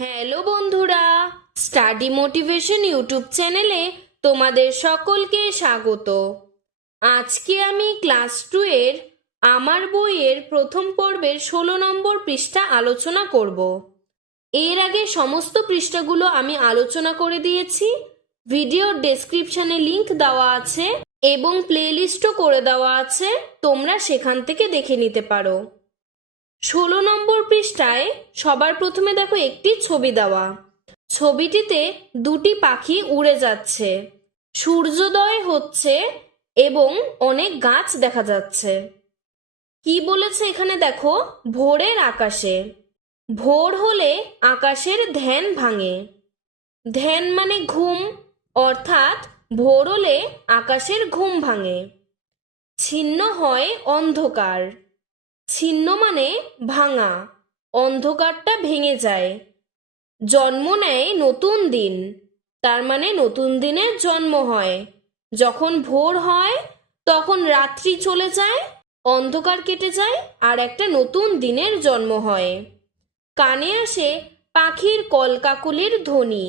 Hello বন্ধুরা, study motivation YouTube চ্যানেলে তোমাদের সকলকে স্বাগত। আজকে আমি ক্লাস 2 এর আমার বইয়ের প্রথম পর্বের 16 নম্বর পৃষ্ঠা আলোচনা করব। এর আগে সমস্ত পৃষ্ঠাগুলো আমি আলোচনা করে দিয়েছি। ভিডিওর ডেসক্রিপশনে লিংক দেওয়া আছে এবং প্লেলিস্টও করে দেওয়া আছে, তোমরা সেখান থেকে দেখে নিতে পারো। 16 নম্বর পৃষ্ঠায় সবার প্রথমে দেখো একটি ছবি দেওয়া। ছবিটিতে দুটি পাখি উড়ে যাচ্ছে, সূর্যোদয় হচ্ছে এবং অনেক গাছ দেখা যাচ্ছে। কি বলেছে এখানে দেখো, ভোরের আকাশে। ভোর হলে আকাশের ধ্যান ভাঙে। ধ্যান মানে ঘুম, অর্থাৎ ভোর হলে আকাশের ঘুম ভাঙে। ছিন্ন হয় অন্ধকার। ছিন্ন মানে ভাঙা, অন্ধকারটা ভেঙে যায়। জন্ম নেয় নতুন দিন, তার মানে নতুন দিনের জন্ম হয়। যখন ভোর হয় তখন রাত্রি চলে যায়, অন্ধকার কেটে যায় আর একটা নতুন দিনের জন্ম হয়। কানে আসে পাখির কলকাকলির ধ্বনি।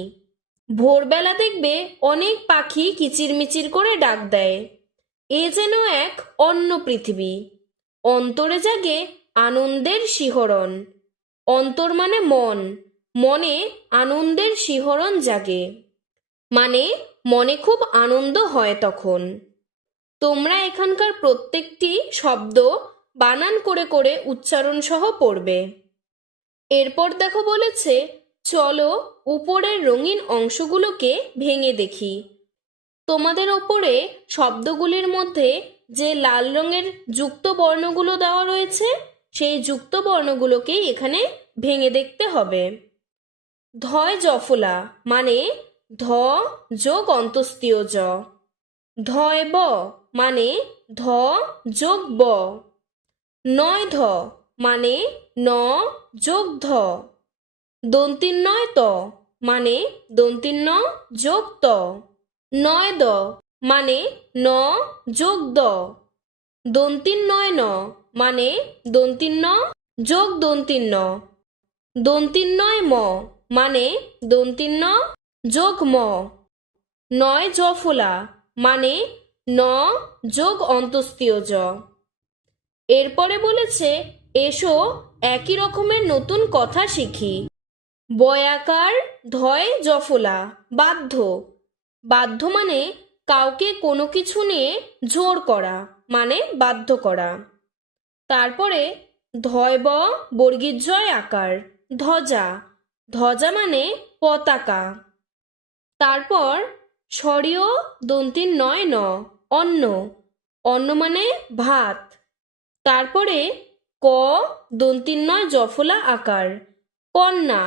ভোরবেলা দেখবে অনেক পাখি কিচিরমিচির করে ডাক দেয়। এ যেন এক অন্য পৃথিবী। অন্তরে জাগে আনন্দের শিহরণ। অন্তর মানে মন, মনে আনন্দের শিহরণ জাগে, মানে মনে খুব আনন্দ হয় তখন। তোমরা এখানকার প্রত্যেকটি শব্দ বানান করে করে উচ্চারণ সহ পড়বে। এরপর দেখো বলেছে, চলো উপরের রঙিন অংশগুলোকে ভেঙে দেখি। তোমাদের ওপরে শব্দগুলির মধ্যে যে লাল রঙের যুক্ত বর্ণগুলো দেওয়া রয়েছে, সেই যুক্ত বর্ণগুলোকেই এখানে ভেঙে দেখতে হবে। ধয় জফলা মানে ধ যোগ অন্তস্তীয় জ। ধয় ব মানে ধ যোগ ব। নয় ধ মানে ন যোগ ধ। দন্তিন্নয় ত মানে দন্তিন্ন যোগ ত। নয় দ মানে ন যোগ দ। দন্তিন্নয় ন মানে দন্তিন্ন যোগ দন্তিন্ন। দন্তিন্নয় ম মানে দন্তিন্ন যোগ ম। নয় জফলা মানে ন যোগ অন্তস্তীয় জ। এরপরে বলেছে, এসো একই রকমের নতুন কথা শিখি। বয়াকার ধয় জফলা বাধ্য। বাধ্য মানে কাউকে কোনো কিছু নিয়ে জোর করা, মানে বাধ্য করা। তারপরে ধয় ব বর্গীর জয় আকার ধ্বজা। ধ্বজা মানে পতাকা। তারপর স্বরীয় দন্তিন নয় ন অন্ন। অন্ন মানে ভাত। তারপরে ক দন্তিন নয় জফলা আকার কন্যা।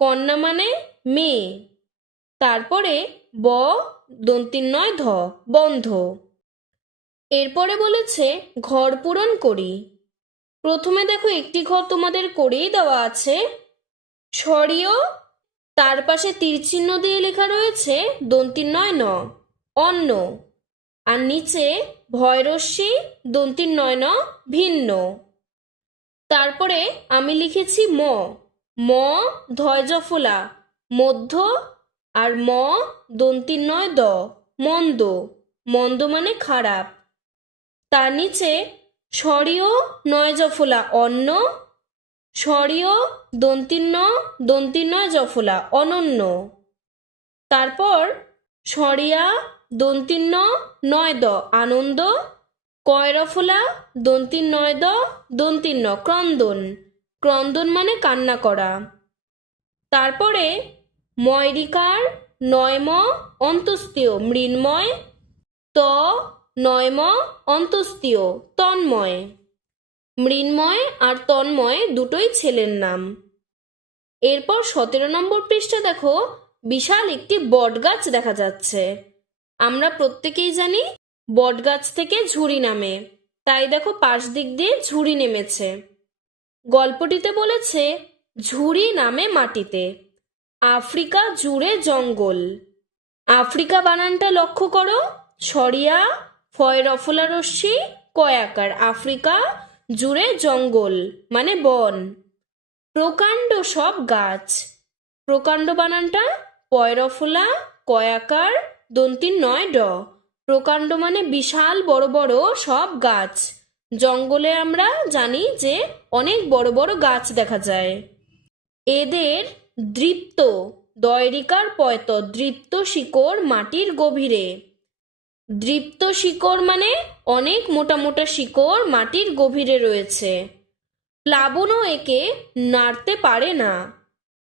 কন্যা মানে মেয়ে। তারপরে ব দন্তিন নয় ধ বন্ধ। এরপরে বলেছে ঘর পূরণ করি। প্রথমে দেখো একটি ঘর তোমাদের করেই দেওয়া আছে, স্বরীয়, তার পাশে তীর চিহ্ন দিয়ে লেখা রয়েছে দন্তিন নয় ন অন্ন, আর নিচে ভয়রস্যি দন্তিন নয় ন ভিন্ন। তারপরে আমি লিখেছি ম। ম ধয় জফলা মধ্য, আর ম দন্তিন নয় দ মন্দ। মন্দ মানে খারাপ। তার নিচে স্বরীয় নয় জফলা অন্ন, স্বরীয় দন্তিন নয় জফলা অনন্য। তারপর স্বরিয়া দন্তিন নয় দ আনন্দ, কয়রফলা দন্তিন নয় দ দন্তিন ন ক্রন্দন। ক্রন্দন মানে কান্না করা। তারপরে ময়রিকার নয় ম অন্তস্তীয় মৃন্ময়, ত নয় ম অন্তস্তীয় তন্ময়। মৃন্ময় আর তন্ময় দুটোই ছেলের নাম। এরপর 17 নম্বর পৃষ্ঠা দেখো, বিশাল একটি বটগাছ দেখা যাচ্ছে। আমরা প্রত্যেকেই জানি বটগাছ থেকে ঝুড়ি নামে, তাই দেখো পাশ দিক দিয়ে ঝুড়ি নেমেছে। গল্পটিতে বলেছে, ঝুড়ি নামে মাটিতে, আফ্রিকা জুড়ে জঙ্গল। আফ্রিকা বানানটা লক্ষ্য করো, সরিয়া ফয়রফলা রশ্মি কয়াকার আফ্রিকা জুড়ে জঙ্গল মানে বন। প্রকাণ্ড সব গাছ। প্রকাণ্ড বানানটা পয়রফলা কয়াকার দন্তির নয় ড। প্রকাণ্ড মানে বিশাল বড় বড় সব গাছ। জঙ্গলে আমরা জানি যে অনেক বড় বড় গাছ দেখা যায়। এদের দৃপ্ত দয়রিকার পয়ত দৃপ্ত শিকড় মাটির গভীরে। দৃপ্ত শিকড় মানে অনেক মোটা মোটা শিকড় মাটির গভীরে রয়েছে। প্লাবনও একে নাড়তে পারে না।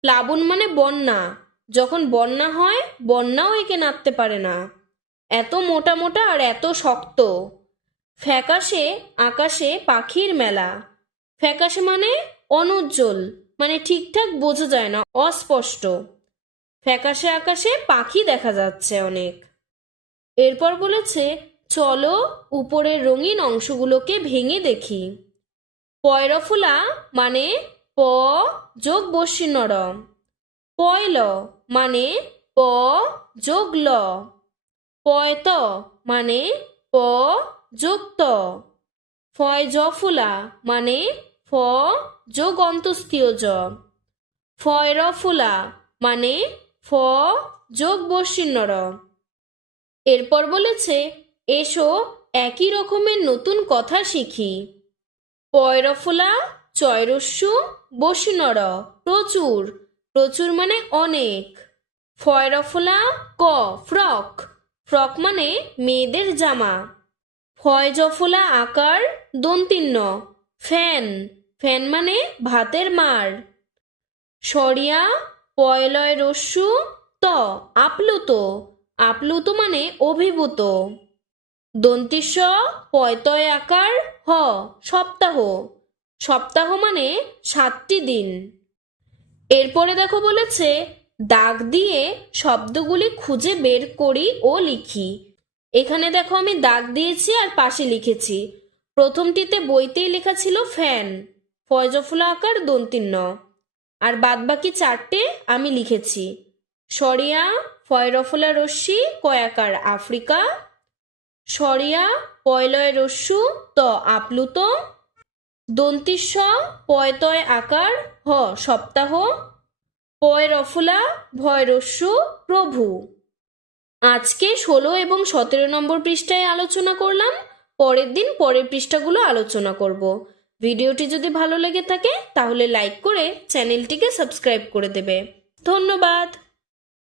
প্লাবন মানে বন্যা। যখন বন্যা হয় বন্যাও একে নাড়তে পারে না, এত মোটা মোটা আর এত শক্ত। ফ্যাকাশে আকাশে পাখির মেলা। ফ্যাকাশে মানে অনুজ্জ্বল, মানে ঠিকঠাক বোঝা যায় না, অস্পষ্ট। ফ্যাকাশে আকাশে পাখি দেখা যাচ্ছে অনেক। এরপর বলেছে চলো উপরের রঙিন অংশগুলোকে ভেঙে দেখি। পয়রফুলা মানে প যোগ বসি নর। পয়ল মানে প যোগ ল। পয়ত মানে প যোগ ত। ফয়জফুলা মানে ফ যোগ অন্তস্থীয় জ। ফয়রফুলা মানে ফ যোগ বসি নর। এরপর বলেছে এসো একই রকমের নতুন কথা শিখি। পয়রফুলা চয়রস্যু বসিনর প্রচুর। প্রচুর মানে অনেক। ফয়রফুলা ক ফ্রক। ফ্রক মানে মেয়েদের জামা। ফয়জফুলা আকার দন্তিন্ন ফ্যান। ফ্যান মানে ভাতের মার। সরিয়া পয়লয় রস্যু ত আপ্লুত। আপ্লুত মানে অভিভূত। দন্তিস্ব পয়তয় আকার হ সপ্তাহ। সপ্তাহ মানে 7টি দিন। এরপরে দেখো বলেছে দাগ দিয়ে শব্দগুলি খুঁজে বের করি ও লিখি। এখানে দেখো আমি দাগ দিয়েছি আর পাশে লিখেছি। প্রথমটিতে বইতেই লেখা ছিল ফ্যান, ফয়জফুলা আকার দন্তিন্ন, আর বাদবাকি 4টে আমি লিখেছি। সরিয়া ফয়রফুলা রশ্মি কয়াকার আফ্রিকা। সরিয়া পয়লয় রস্যু ত আপ্লুত। দন্তিস্ব পয়তয় আকার হ সপ্তাহ। পয়রফুলা ভয়রস্যু প্রভু। আজকে 16 এবং 17 নম্বর পৃষ্ঠায় আলোচনা করলাম। পরের দিন পরের পৃষ্ঠাগুলো আলোচনা করব। ভিডিওটি যদি ভালো লেগে থাকে তাহলে লাইক করে চ্যানেলটিকে সাবস্ক্রাইব করে দেবে। ধন্যবাদ।